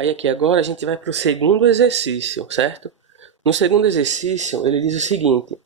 Aí aqui agora a gente vai para o segundo exercício, certo? No segundo exercício ele diz o seguinte: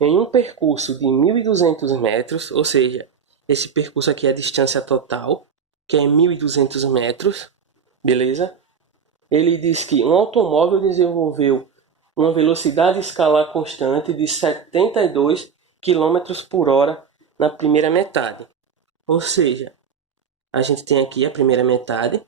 em um percurso de 1.200 metros, ou seja, esse percurso aqui é a distância total, que é 1.200 metros, beleza? Ele diz que um automóvel desenvolveu uma velocidade escalar constante de 72 km por hora na primeira metade. Ou seja, a gente tem aqui a primeira metade.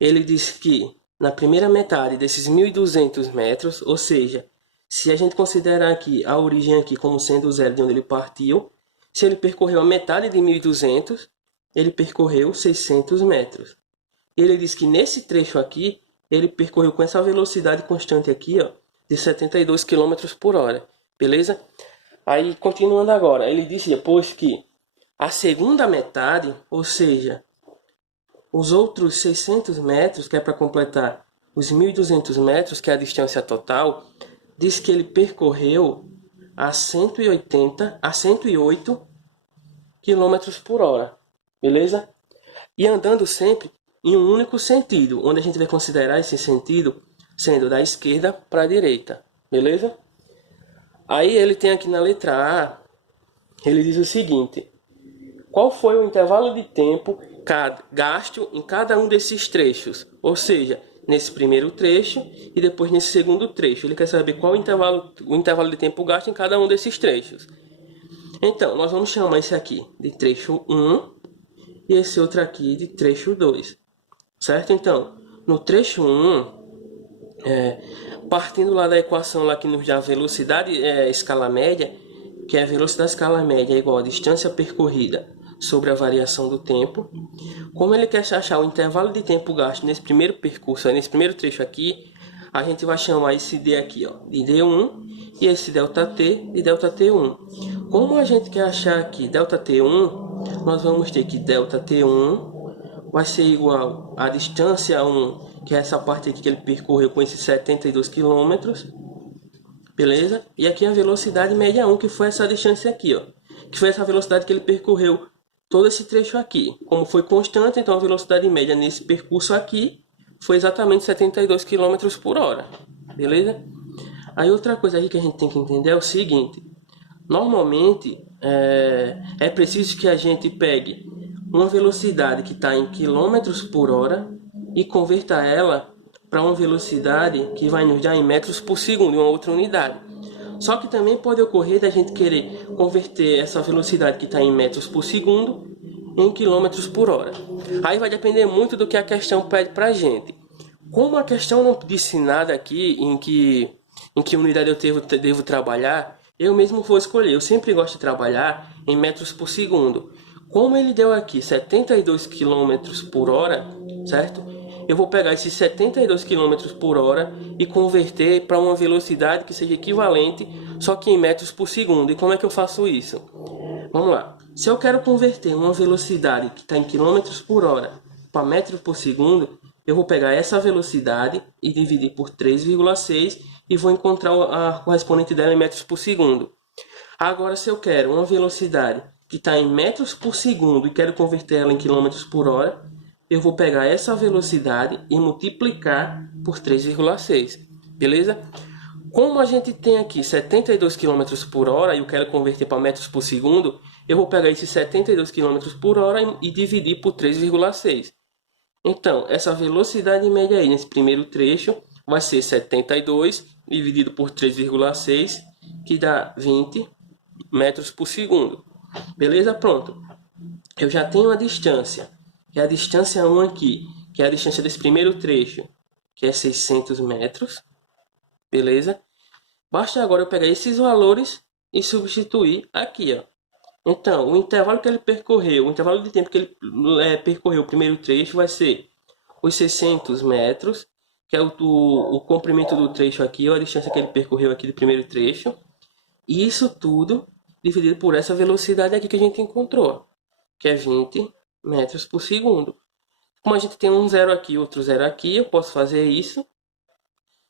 Ele diz que na primeira metade desses 1.200 metros, ou seja, se a gente considerar aqui a origem aqui como sendo o zero de onde ele partiu, se ele percorreu a metade de 1.200, ele percorreu 600 metros. Ele diz que nesse trecho aqui, ele percorreu com essa velocidade constante aqui, ó, de 72 km por hora, beleza? Aí, continuando agora, ele disse depois que a segunda metade, ou seja, os outros 600 metros, que é para completar os 1.200 metros, que é a distância total, diz que ele percorreu a 108 km por hora, beleza? E andando sempre em um único sentido, onde a gente vai considerar esse sentido sendo da esquerda para a direita, beleza? Aí ele tem aqui na letra A, ele diz o seguinte: qual foi o intervalo de tempo gasto em cada um desses trechos? Ou seja, nesse primeiro trecho e depois nesse segundo trecho. Ele quer saber qual o intervalo de tempo gasto em cada um desses trechos. Então, nós vamos chamar esse aqui de trecho 1 e esse outro aqui de trecho 2. Certo? Então, no trecho 1, partindo lá da equação lá que nos dá a velocidade escala média, que é a velocidade escala média é igual a distância percorrida sobre a variação do tempo. Como ele quer achar o intervalo de tempo gasto nesse primeiro percurso, nesse primeiro trecho aqui, a gente vai chamar esse D aqui, ó, de D1 e esse ΔT de ΔT1. Como a gente quer achar aqui ΔT1, nós vamos ter que ΔT1 vai ser igual a distância 1, que é essa parte aqui que ele percorreu com esses 72 km, beleza? E aqui a velocidade média 1, que foi essa distância aqui, ó, que foi essa velocidade que ele percorreu todo esse trecho aqui. Como foi constante, então a velocidade média nesse percurso aqui foi exatamente 72 km por hora, beleza? Aí outra coisa aí que a gente tem que entender é o seguinte: normalmente é preciso que a gente pegue uma velocidade que está em quilômetros por hora e converta ela para uma velocidade que vai nos dar em metros por segundo, em uma outra unidade. Só que também pode ocorrer da gente querer converter essa velocidade que está em metros por segundo em quilômetros por hora. Aí vai depender muito do que a questão pede para a gente. Como a questão não disse nada aqui em que unidade eu devo trabalhar, eu mesmo vou escolher. Eu sempre gosto de trabalhar em metros por segundo. Como ele deu aqui 72 km por hora, certo? Eu vou pegar esses 72 km por hora e converter para uma velocidade que seja equivalente, só que em metros por segundo. E como é que eu faço isso? Vamos lá. Se eu quero converter uma velocidade que está em quilômetros por hora para metros por segundo, eu vou pegar essa velocidade e dividir por 3,6 e vou encontrar a correspondente dela em metros por segundo. Agora, se eu quero uma velocidade que está em metros por segundo e quero converter ela em quilômetros por hora, eu vou pegar essa velocidade e multiplicar por 3,6, beleza? Como a gente tem aqui 72 km por hora e eu quero converter para metros por segundo, eu vou pegar esses 72 km por hora e dividir por 3,6. Então, essa velocidade média aí nesse primeiro trecho vai ser 72 dividido por 3,6, que dá 20 metros por segundo. Beleza? Pronto. Eu já tenho a distância, que é a distância 1 aqui, que é a distância desse primeiro trecho, que é 600 metros. Beleza? Basta agora eu pegar esses valores e substituir aqui, ó. Então, o intervalo que ele percorreu, o intervalo de tempo que ele percorreu o primeiro trecho vai ser os 600 metros, que é o comprimento do trecho aqui, ou a distância que ele percorreu aqui do primeiro trecho. E isso tudo dividido por essa velocidade aqui que a gente encontrou, que é 20 metros por segundo. Como a gente tem um zero aqui e outro zero aqui, eu posso fazer isso.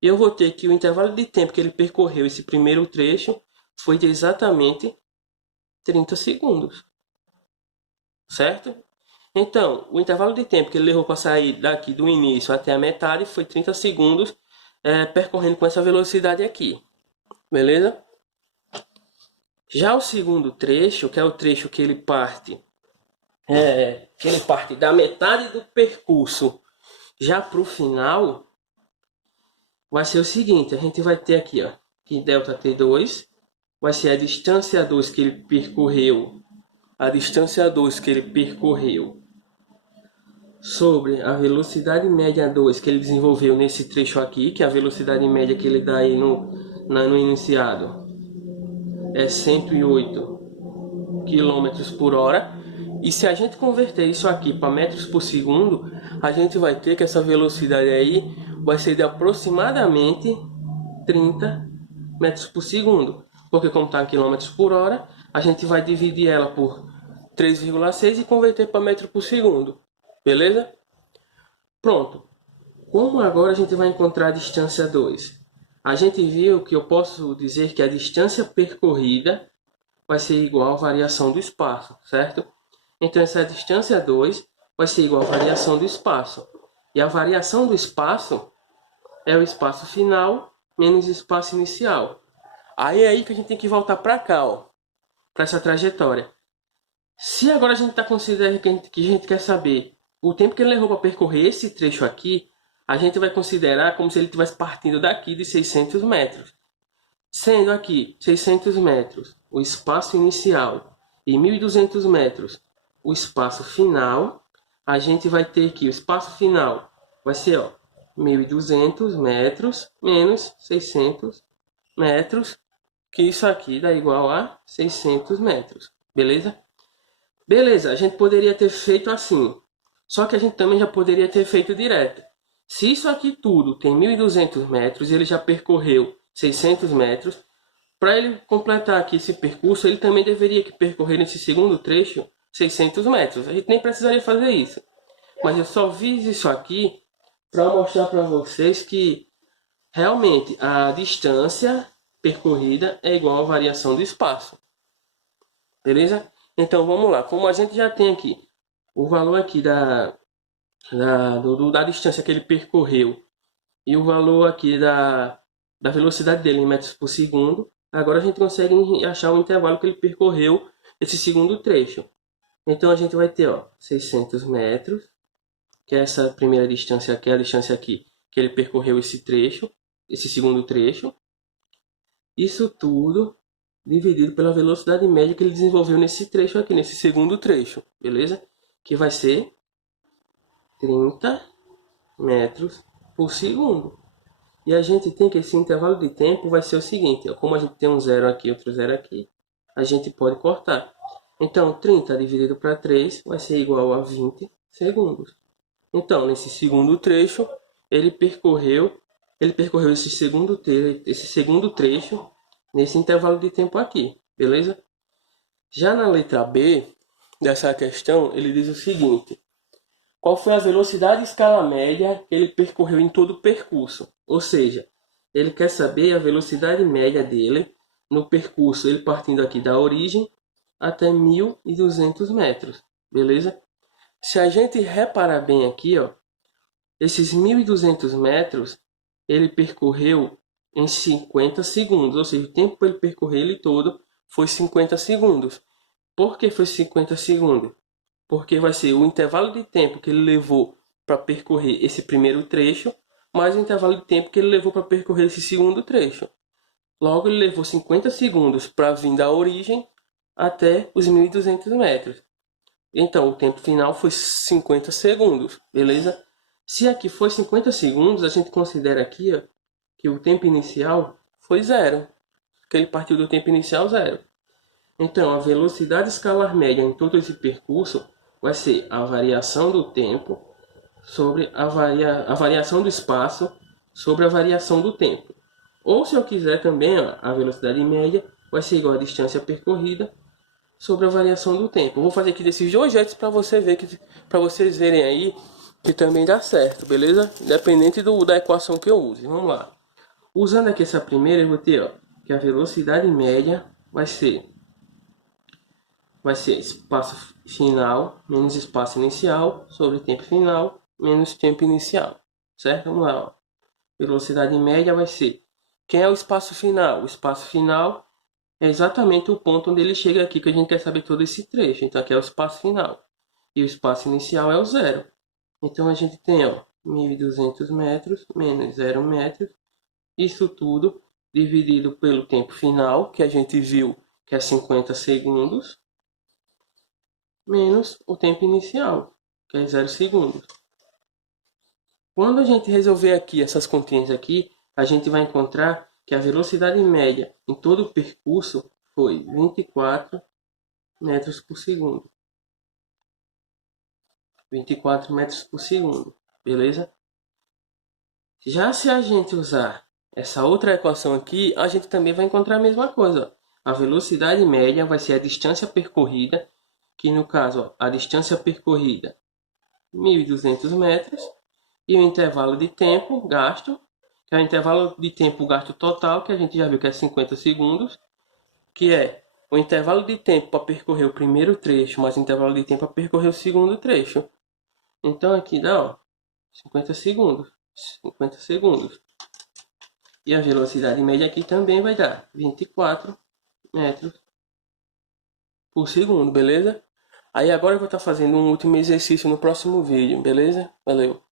E eu vou ter que o intervalo de tempo que ele percorreu esse primeiro trecho foi de exatamente 30 segundos. Certo? Então, o intervalo de tempo que ele levou para sair daqui do início até a metade foi 30 segundos, percorrendo com essa velocidade aqui. Beleza? Já o segundo trecho, que é o trecho que ele parte da metade do percurso já para o final, vai ser o seguinte: a gente vai ter aqui, ó, que ΔT2 vai ser a distância 2 que ele percorreu, sobre a velocidade média 2 que ele desenvolveu nesse trecho aqui, que é a velocidade média que ele dá aí no enunciado, é 108 km por hora. E se a gente converter isso aqui para metros por segundo, a gente vai ter que essa velocidade aí vai ser de aproximadamente 30 metros por segundo. Porque como está em quilômetros por hora, a gente vai dividir ela por 3,6 e converter para metro por segundo. Beleza? Pronto. Como agora a gente vai encontrar a distância 2? A gente viu que eu posso dizer que a distância percorrida vai ser igual à variação do espaço, certo? Então essa distância 2 vai ser igual à variação do espaço. E a variação do espaço é o espaço final menos o espaço inicial. Aí é aí que a gente tem que voltar para cá, ó, para essa trajetória. Se agora a gente está considerando que a gente quer saber o tempo que ele levou para percorrer esse trecho aqui, a gente vai considerar como se ele estivesse partindo daqui de 600 metros. Sendo aqui 600 metros o espaço inicial e 1.200 metros o espaço final, a gente vai ter que o espaço final vai ser, ó, 1.200 metros menos 600 metros, que isso aqui dá igual a 600 metros, beleza? Beleza, a gente poderia ter feito assim, só que a gente também já poderia ter feito direto. Se isso aqui tudo tem 1.200 metros, ele já percorreu 600 metros, para ele completar aqui esse percurso, ele também deveria percorrer nesse segundo trecho 600 metros. A gente nem precisaria fazer isso. Mas eu só fiz isso aqui para mostrar para vocês que realmente a distância percorrida é igual à variação do espaço. Beleza? Então vamos lá. Como a gente já tem aqui o valor aqui da distância que ele percorreu e o valor aqui da velocidade dele em metros por segundo, agora a gente consegue achar o intervalo que ele percorreu esse segundo trecho. Então a gente vai ter, ó, 600 metros, que é essa primeira distância, que é a distância aqui que ele percorreu esse trecho, esse segundo trecho. Isso tudo dividido pela velocidade média que ele desenvolveu nesse trecho aqui, nesse segundo trecho, beleza? Que vai ser 30 metros por segundo. E a gente tem que esse intervalo de tempo vai ser o seguinte, ó, como a gente tem um zero aqui, outro zero aqui, a gente pode cortar. Então, 30 dividido para 3 vai ser igual a 20 segundos. Então, nesse segundo trecho, ele percorreu esse segundo trecho nesse intervalo de tempo aqui, beleza? Já na letra B dessa questão, ele diz o seguinte: qual foi a velocidade escala média que ele percorreu em todo o percurso? Ou seja, ele quer saber a velocidade média dele no percurso, ele partindo aqui da origem até 1.200 metros, beleza? Se a gente reparar bem aqui, ó, esses 1.200 metros ele percorreu em 50 segundos, ou seja, o tempo para ele percorrer ele todo foi 50 segundos. Por que foi 50 segundos? Porque vai ser o intervalo de tempo que ele levou para percorrer esse primeiro trecho, mais o intervalo de tempo que ele levou para percorrer esse segundo trecho. Logo, ele levou 50 segundos para vir da origem até os 1.200 metros. Então, o tempo final foi 50 segundos, beleza? Se aqui foi 50 segundos, a gente considera aqui, ó, que o tempo inicial foi zero. Que ele partiu do tempo inicial zero. Então, a velocidade escalar média em todo esse percurso vai ser a variação do tempo sobre a variação do espaço sobre a variação do tempo. Ou, se eu quiser também, ó, a velocidade média vai ser igual à distância percorrida sobre a variação do tempo. Eu vou fazer aqui desses dois jeitos para vocês verem aí que também dá certo, beleza? Independente da equação que eu use. Vamos lá. Usando aqui essa primeira, eu vou ter, ó, que a velocidade média vai ser vai ser espaço final menos espaço inicial sobre tempo final menos tempo inicial, certo? Vamos lá, ó. Velocidade média vai ser... Quem é o espaço final? O espaço final é exatamente o ponto onde ele chega aqui, que a gente quer saber todo esse trecho. Então aqui é o espaço final. E o espaço inicial é o zero. Então a gente tem, ó, 1.200 metros menos 0 metros. Isso tudo dividido pelo tempo final, que a gente viu que é 50 segundos, menos o tempo inicial, que é 0 segundos. Quando a gente resolver aqui essas continhas aqui, a gente vai encontrar que a velocidade média em todo o percurso foi 24 metros por segundo. 24 metros por segundo, beleza? Já se a gente usar essa outra equação aqui, a gente também vai encontrar a mesma coisa. A velocidade média vai ser a distância percorrida, que no caso, ó, a distância percorrida 1.200 metros, e o intervalo de tempo gasto, que é o intervalo de tempo gasto total, que a gente já viu que é 50 segundos, que é o intervalo de tempo para percorrer o primeiro trecho, mais o intervalo de tempo para percorrer o segundo trecho. Então aqui dá, ó, 50 segundos. 50 segundos. E a velocidade média aqui também vai dar 24 metros por segundo, beleza? Aí agora eu vou estar fazendo um último exercício no próximo vídeo, beleza? Valeu!